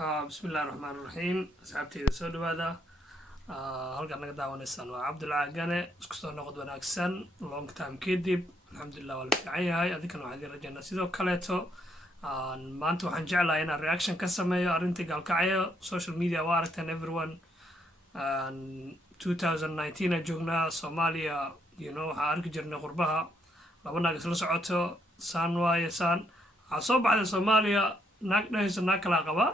بسم الله الرحمن الرحيم أصحابتي سو دوادا halkan naga daawanaysaan waa Cabdullaahi Gane isku soo noqod wanaagsan long time kadib alxamdulillah waa la fiican yahay adinkana waxaan idin rajaynaa sidoo kaleeto maanta waxaan jeclahay inaan reaction ka sameeyo arrintii gaalkacyo social media waa aragtaan everyone 2019 aan joognaa Soomaaliya waxaan arki jirnay qurbaha laba naag isla socoto saan waaye saan waxaa soo baxday Soomaaliya naag dhahayso naag kala qaba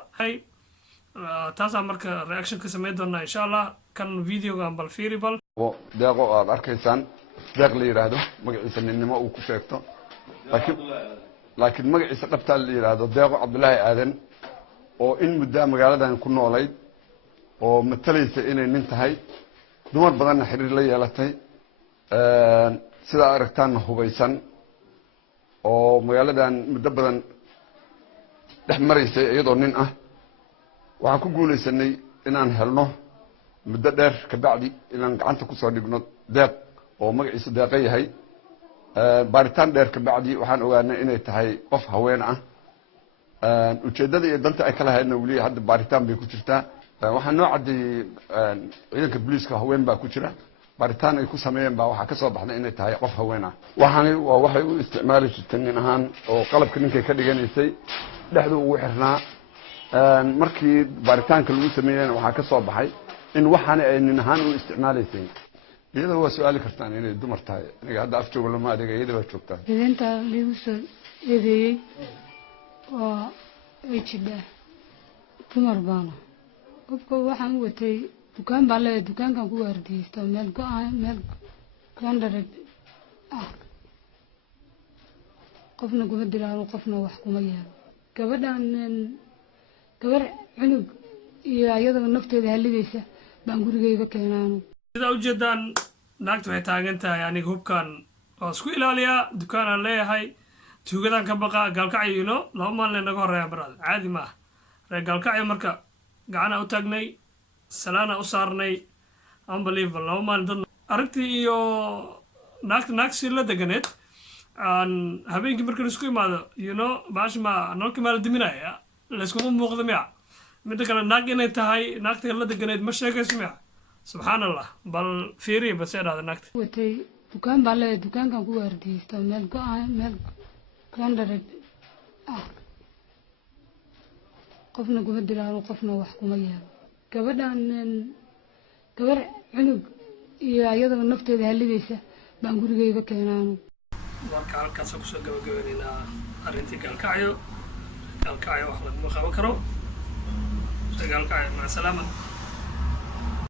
taasaa marka reaction ka sameyn doonaa insha allah kan videogan bal fiiri bal deeqo aad arkaysaan deeq la yiraahdo magaciisa ninnimo uu ku sheegto laakiin magaciisa dhabtaa la yiraahdo deeqo Cabdullaahi Aadan oo in muddo magaaladan ku noolayd oo matalaysa inay nin tahay dumar badan xiriir la yeelatay sida aragtaan hubaysan oo magaaladan muddo badan dhex maraysay iyadoo nin ah waxaan ku guulaysanay inaan helno muddo dheer ka bacdi inaan gacanta ku soo dhigno deeq oo magaciisa deeqa yahay baaritaan dheer ka bacdi waxaan ogaanay inay tahay qof haween ah ujeedada iyo danta ay kala hayna wali hadda baaritaan bay ku jirtaa waxaan noo cadeeyay ciidanka booliiska haween baa ku jira baaritaan ay ku sameeyeen baa waxaa ka soo baxday inay tahay qof haween ah waxay u isticmaali jirtay nin ahaan oo qalabka ninkay ka dhiganaysay dhexdu ugu xirnaa markii baaritaanka lagu sameeyay waxaa ka soo baxay in waxaan ay nin ahaan u isticmaalaysay iyadoo waa su'aali kartaan inay dumar tahay aniga hadda af joogo lama adeega iyada waa joogtaa idinta liigu soo eedeeyay waa ay jidha dumar baana qofka waxaan u watay dukaan baa leeyahay dukaankan ku waardiyeysto meel gandared qofna kuma dilaan qofna wax kuma yeelo gabadhan gabar cunug iyo ayadoo nafteeda halidaysa baan gurigeyga keenaano sida u jeedaan naagtu waxay taagan tahay aniga hubkan oo isku ilaaliyaa dukaan aan leeyahay tuugadan ka baqa gaalkacyo laba maalin naga horeeya baraad caadi ma ah reer gaalkacyo marka gacana u taagnay salaana u saarnay unbelievable laba maalin dad aragtii iyo naagsi la deganeed habeenkii marka la isku imaado baash ma nalka maa la diminaya layskuma muuqda miya midda kale naag inay tahay naagta la deganeed ma sheegayso miya subxaan allah bal fiiriya basee dhahda naagta watay dukaan baa leeyahay dukaankan ku waardiyeysto meel gandared qofna kuma dilaan qofna wax kuma yeelo gabadhan gabar cunug iyo ayadoo nafteeda halidaysa baan gurigeyga keenaano marka halkaasaan kusoo gabagabaynaynaa arrintii gaalkacyo wax laguma qaban karo gaalkacyo maca salaama